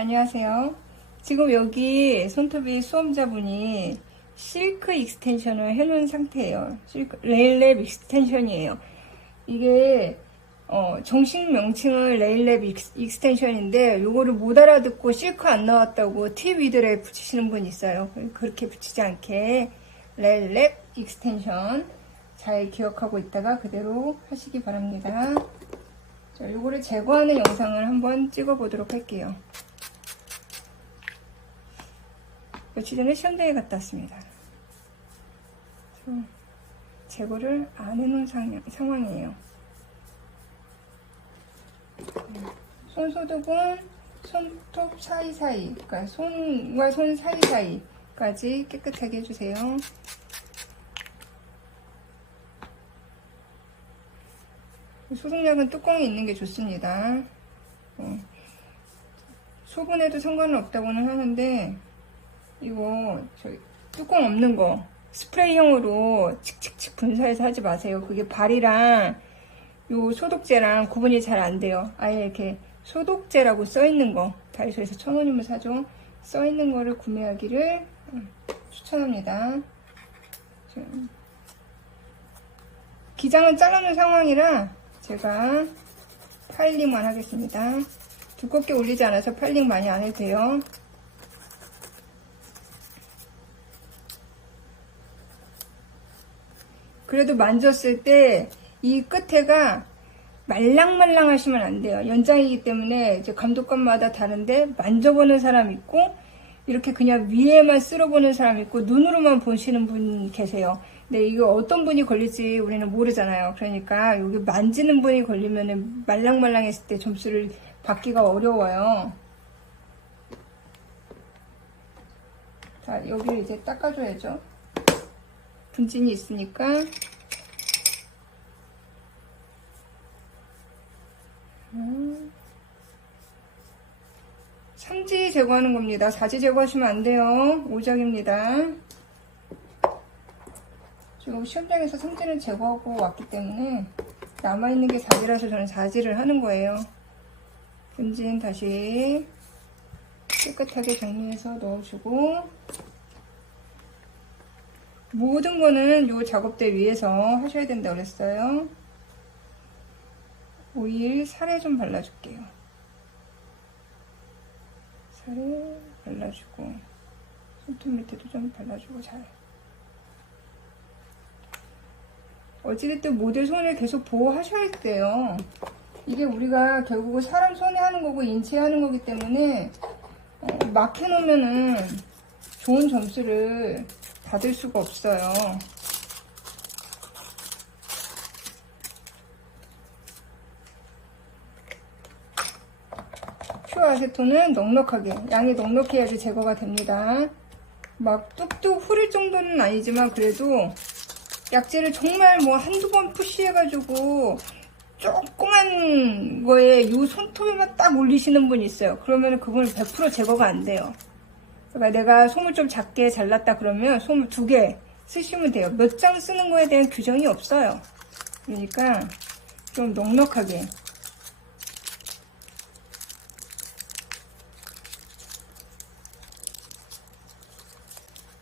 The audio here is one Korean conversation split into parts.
안녕하세요. 지금 여기 손톱이 수험자분이 실크 익스텐션을 해놓은 상태예요. 레일랩 익스텐션이에요. 이게 정식 명칭은 레일랩 익스텐션인데 요거를 못 알아듣고 실크 안 나왔다고 티 위드랩 붙이시는 분 있어요. 그렇게 붙이지 않게 레일랩 익스텐션 잘 기억하고 있다가 그대로 하시기 바랍니다. 자, 요거를 제거하는 영상을 한번 찍어 보도록 할게요. 며칠 전에 시험장에 갔다 왔습니다. 제거를 안 해놓은 상황이에요. 손소독은 손톱 사이사이, 그러니까 손과 손 사이사이까지 깨끗하게 해주세요. 소독약은 뚜껑이 있는 게 좋습니다. 소분해도 상관은 없다고는 하는데 이거 뚜껑 없는 거 스프레이형으로 칙칙칙 분사해서 하지 마세요. 그게 발이랑 요 소독제랑 구분이 잘 안 돼요. 아예 이렇게 소독제라고 써있는 거, 다이소에서 1,000원이면 사죠. 써있는 거를 구매하기를 추천합니다. 기장은 잘라놓은 상황이라 제가 파일링만 하겠습니다. 두껍게 올리지 않아서 파일링 많이 안 해도 돼요. 그래도 만졌을 때 이 끝에가 말랑말랑 하시면 안 돼요. 연장이기 때문에 이제 감독관마다 다른데 만져보는 사람 있고 이렇게 그냥 위에만 쓸어보는 사람 있고 눈으로만 보시는 분 계세요. 근데 이거 어떤 분이 걸릴지 우리는 모르잖아요. 그러니까 여기 만지는 분이 걸리면은 말랑말랑했을 때 점수를 받기가 어려워요. 자, 여기를 이제 닦아줘야죠. 분진이 있으니까. 삼지 제거하는 겁니다. 사지 제거하시면 안 돼요. 오작입니다. 지금 시험장에서 삼지를 제거하고 왔기 때문에 남아있는 게 사지라서 저는 사지를 하는 거예요. 분진 다시 깨끗하게 정리해서 넣어주고, 모든 거는 요 작업대 위에서 하셔야 된다고 그랬어요. 오일 살에 좀 발라줄게요. 살에 발라주고 손톱 밑에도 좀 발라주고 잘. 어찌됐든 모델 손을 계속 보호하셔야 돼요. 이게 우리가 결국은 사람 손에 하는 거고 인체에 하는 거기 때문에 막 해놓으면은 좋은 점수를 받을 수가 없어요. 퓨어 아세톤은 넉넉하게, 양이 넉넉해야지 제거가 됩니다. 막 뚝뚝 흐릴 정도는 아니지만 그래도 약재를 정말 뭐 한두 번 푸시해가지고 조그만 거에 요 손톱에만 딱 올리시는 분이 있어요. 그러면 그건 100% 제거가 안 돼요. 그러니까 내가 솜을 좀 작게 잘랐다 그러면 솜을 2개 쓰시면 돼요. 몇 장 쓰는 거에 대한 규정이 없어요. 그러니까 좀 넉넉하게.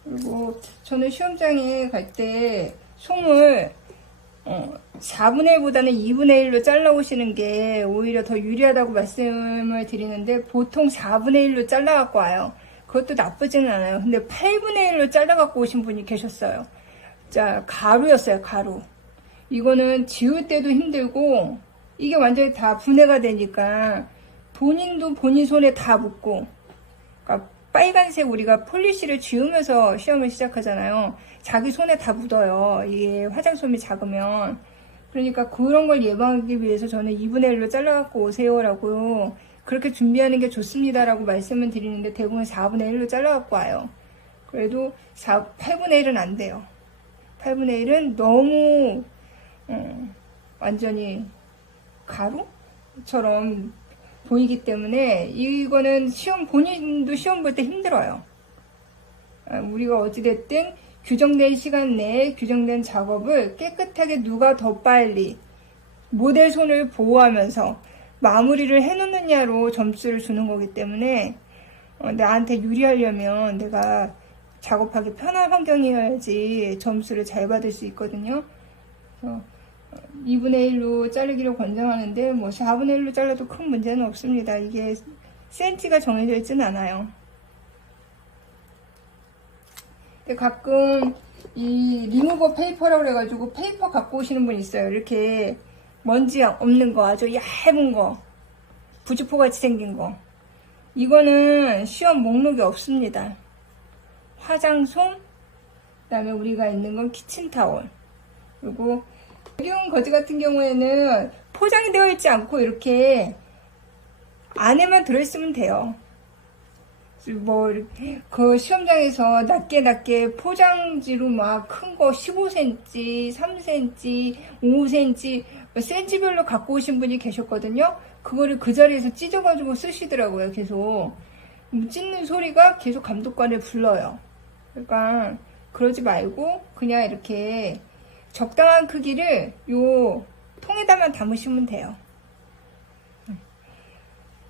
그리고 저는 시험장에 갈 때 솜을 4분의 1보다는 2분의 1로 잘라 오시는 게 오히려 더 유리하다고 말씀을 드리는데, 보통 4분의 1로 잘라 갖고 와요. 그것도 나쁘지는 않아요. 근데 8분의 1로 잘라 갖고 오신 분이 계셨어요. 자, 가루였어요. 가루. 이거는 지울 때도 힘들고 이게 완전히 다 분해가 되니까 본인도 본인 손에 다 묻고, 그러니까 빨간색 우리가 폴리시를 지우면서 시험을 시작하잖아요. 자기 손에 다 묻어요. 이게 화장솜이 작으면. 그러니까 그런 걸 예방하기 위해서 저는 2분의 1로 잘라갖고 오세요라고, 그렇게 준비하는 게 좋습니다라고 말씀을 드리는데 대부분 4분의 1로 잘라갖고 와요. 그래도 8분의 1은 안 돼요. 8분의 1은 너무 완전히 가루처럼 보이기 때문에 이거는 본인도 시험 볼 때 힘들어요. 우리가 어찌됐든 규정된 시간 내에 규정된 작업을 깨끗하게 누가 더 빨리 모델 손을 보호하면서 마무리를 해놓느냐로 점수를 주는 거기 때문에 나한테 유리하려면 내가 작업하기 편한 환경이어야지 점수를 잘 받을 수 있거든요. 그래서 2분의 1로 자르기를 권장하는데 뭐 4분의 1로 잘라도 큰 문제는 없습니다. 이게 센치가 정해져 있진 않아요. 근데 가끔 이 리무버 페이퍼라고 그래가지고 페이퍼 갖고 오시는 분 있어요. 이렇게 먼지 없는 거, 아주 얇은 거, 부주포 같이 생긴 거. 이거는 시험 목록이 없습니다. 화장솜, 그 다음에 우리가 있는 건 키친타올. 그리고 미리온 거즈 같은 경우에는 포장이 되어 있지 않고 이렇게 안에만 들어있으면 돼요. 뭐, 그 시험장에서 낮게 포장지로 막 큰 거 15cm, 3cm, 5cm, cm별로 갖고 오신 분이 계셨거든요. 그거를 그 자리에서 찢어가지고 쓰시더라고요, 계속. 찢는 소리가 계속 감독관을 불러요. 그러니까, 그러지 말고, 그냥 이렇게 적당한 크기를 요 통에다만 담으시면 돼요.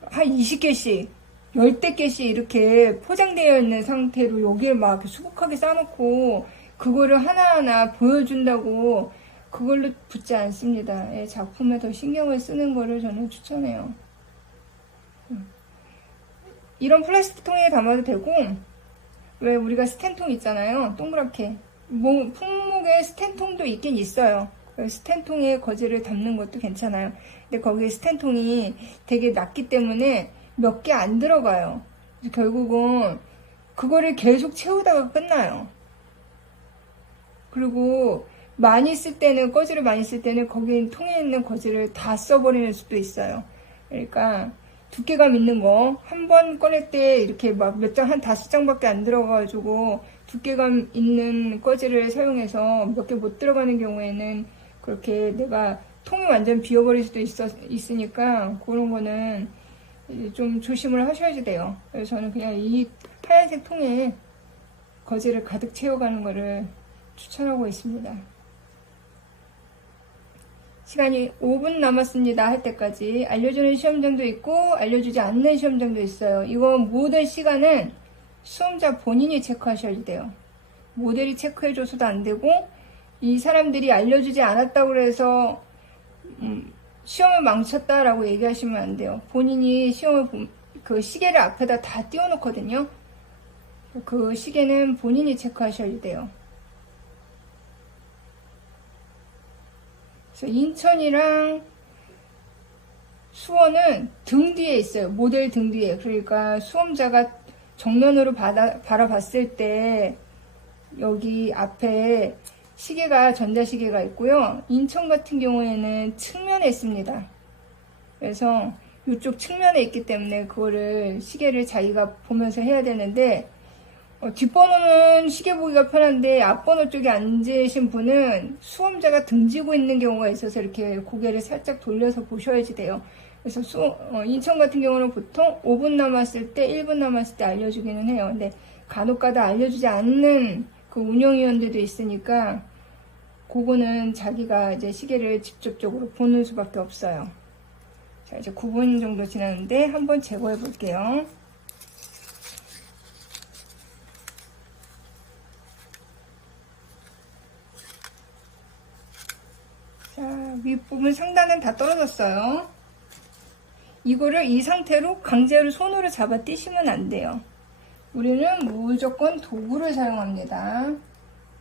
한 20개씩. 10개씩 이렇게 포장되어 있는 상태로 여기에 막 수북하게 싸놓고 그거를 하나하나 보여준다고 그걸로 붙지 않습니다. 예, 작품에 더 신경을 쓰는 거를 저는 추천해요. 이런 플라스틱 통에 담아도 되고, 왜 우리가 스텐통 있잖아요. 동그랗게. 뭐 품목에 스텐통도 있긴 있어요. 스텐통에 거즈를 담는 것도 괜찮아요. 근데 거기에 스텐통이 되게 낮기 때문에 몇 개 안 들어가요. 결국은 그거를 계속 채우다가 끝나요. 그리고 많이 쓸 때는, 거즈를 많이 쓸 때는 거기 통에 있는 거즈를 다 써버리는 수도 있어요. 그러니까 두께감 있는 거 한 번 꺼낼 때 이렇게 막 몇 장, 한 5장밖에 안 들어가가지고 두께감 있는 거즈를 사용해서 몇 개 못 들어가는 경우에는 그렇게 내가 통이 완전 비어버릴 수도 있으니까 그런 거는 좀 조심을 하셔야지 돼요. 그래서 저는 그냥 이 하얀색 통에 거즈를 가득 채워가는 거를 추천하고 있습니다. 시간이 5분 남았습니다 할 때까지 알려주는 시험장도 있고 알려주지 않는 시험장도 있어요. 이거 모든 시간은 수험자 본인이 체크하셔야 돼요. 모델이 체크해줘서도 안 되고, 이 사람들이 알려주지 않았다고 해서 시험을 망쳤다라고 얘기하시면 안 돼요. 본인이 그 시계를 앞에다 다 띄워놓거든요. 그 시계는 본인이 체크하셔야 돼요. 그래서 인천이랑 수원은 등 뒤에 있어요. 모델 등 뒤에. 그러니까 수험자가 정면으로 바라봤을 때 여기 앞에 시계가, 전자시계가 있고요. 인천 같은 경우에는 측면에 있습니다. 그래서 이쪽 측면에 있기 때문에 그거를 시계를 자기가 보면서 해야 되는데, 뒷번호는 시계 보기가 편한데 앞번호 쪽에 앉으신 분은 수험자가 등지고 있는 경우가 있어서 이렇게 고개를 살짝 돌려서 보셔야지 돼요. 그래서 인천 같은 경우는 보통 5분 남았을 때, 1분 남았을 때 알려주기는 해요. 근데 간혹가다 알려주지 않는 그 운영위원들도 있으니까 그거는 자기가 이제 시계를 직접적으로 보는 수밖에 없어요. 자, 이제 9분 정도 지났는데 한번 제거해 볼게요. 자, 윗부분 상단은 다 떨어졌어요. 이거를 이 상태로 강제로 손으로 잡아 띄시면 안 돼요. 우리는 무조건 도구를 사용합니다.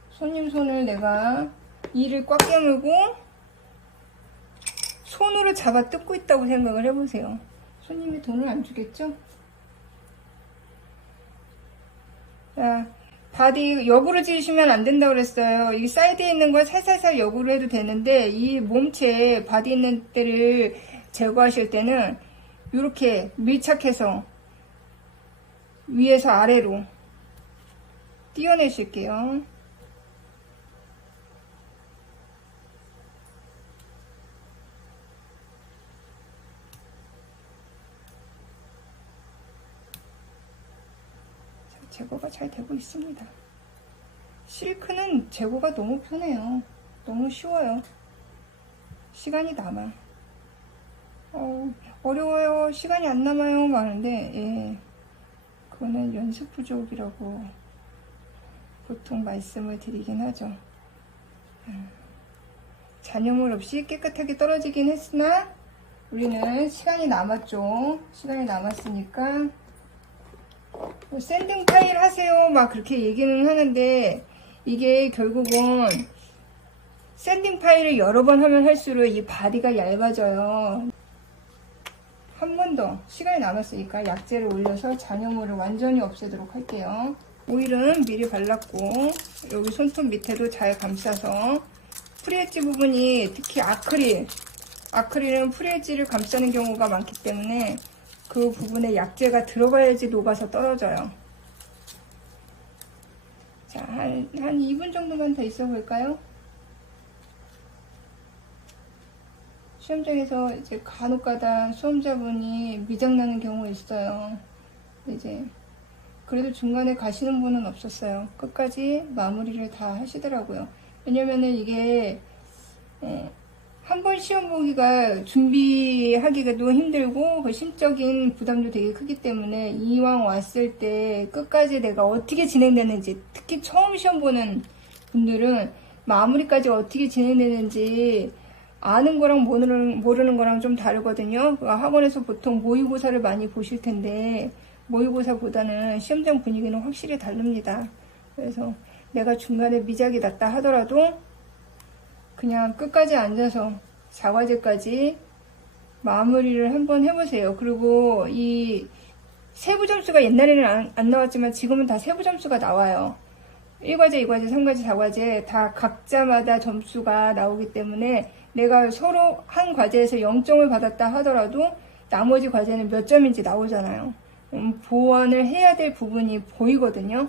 손님 손을 내가 이를 꽉 깨물고 손으로 잡아 뜯고 있다고 생각을 해보세요. 손님이 돈을 안 주겠죠? 자, 바디 역으로 지으시면 안 된다고 그랬어요. 이 사이드에 있는 걸 살살살 역으로 해도 되는데, 이 몸체 바디 있는 데를 제거하실 때는 이렇게 밀착해서 위에서 아래로 띄어내실게요. 제거가 잘 되고 있습니다. 실크는 제거가 너무 편해요. 너무 쉬워요. 시간이 남아. 어려워요. 시간이 안 남아요. 하는데, 예. 그거는 연습 부족이라고 보통 말씀을 드리긴 하죠. 잔여물 없이 깨끗하게 떨어지긴 했으나 우리는 시간이 남았죠. 시간이 남았으니까 뭐 샌딩 파일 하세요 막 그렇게 얘기는 하는데, 이게 결국은 샌딩 파일을 여러 번 하면 할수록 이 바디가 얇아져요. 한 번 더 시간이 남았으니까 약재를 올려서 잔여물을 완전히 없애도록 할게요. 오일은 미리 발랐고, 여기 손톱 밑에도 잘 감싸서, 프리엣지 부분이 특히 아크릴은 프리엣지를 감싸는 경우가 많기 때문에 그 부분에 약재가 들어가야지 녹아서 떨어져요. 자, 한 2분 정도만 더 있어 볼까요? 시험장에서 이제 간혹가다 수험자분이 미장나는 경우가 있어요. 이제 그래도 중간에 가시는 분은 없었어요. 끝까지 마무리를 다 하시더라고요. 왜냐면은 이게 한 번 시험 보기가 준비하기가도 힘들고 그 심적인 부담도 되게 크기 때문에 이왕 왔을 때 끝까지 내가 어떻게 진행되는지, 특히 처음 시험 보는 분들은 마무리까지 어떻게 진행되는지 아는 거랑 모르는 거랑 좀 다르거든요. 학원에서 보통 모의고사를 많이 보실 텐데 모의고사보다는 시험장 분위기는 확실히 다릅니다. 그래서 내가 중간에 미작이 났다 하더라도 그냥 끝까지 앉아서 4과제까지 마무리를 한번 해보세요. 그리고 이 세부 점수가 옛날에는 안 나왔지만 지금은 다 세부 점수가 나와요. 1과제, 2과제, 3과제, 4과제 다 각자마다 점수가 나오기 때문에 내가 서로 한 과제에서 0점을 받았다 하더라도 나머지 과제는 몇 점인지 나오잖아요. 보완을 해야 될 부분이 보이거든요.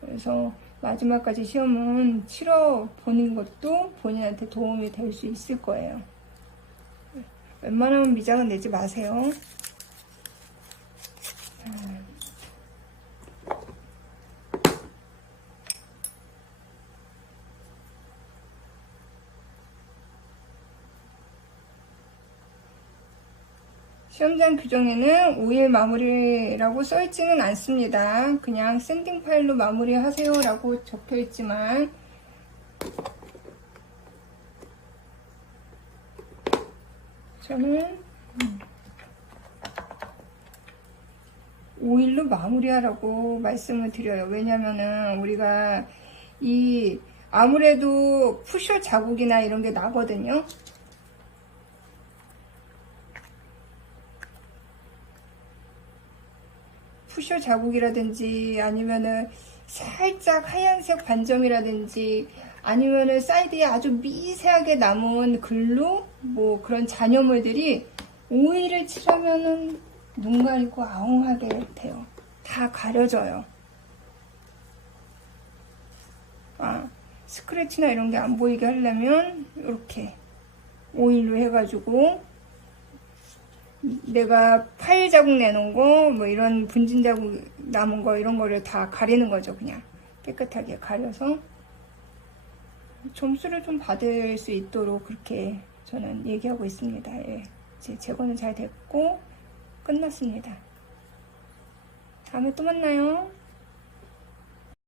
그래서 마지막까지 시험은 치러보는 것도 본인한테 도움이 될 수 있을 거예요. 웬만하면 미장은 내지 마세요. 시험장 규정에는 5일 마무리라고 써있지는 않습니다. 그냥 샌딩 파일로 마무리하세요 라고 적혀있지만 저는 5일로 마무리하라고 말씀을 드려요. 왜냐면은 우리가 아무래도 푸셔 자국이나 이런 게 나거든요. 푸셔 자국이라든지 아니면은 살짝 하얀색 반점이라든지 아니면은 사이드에 아주 미세하게 남은 글루 뭐 그런 잔여물들이 오일을 칠하면은 눈 가리고 아웅하게 돼요. 다 가려져요. 스크래치나 이런 게 안 보이게 하려면 이렇게 오일로 해가지고 내가 파일 자국 내놓은 거, 뭐 이런 분진 자국 남은 거, 이런 거를 다 가리는 거죠. 그냥 깨끗하게 가려서 점수를 좀 받을 수 있도록 그렇게 저는 얘기하고 있습니다. 예. 이제 제거는 잘 됐고 끝났습니다. 다음에 또 만나요.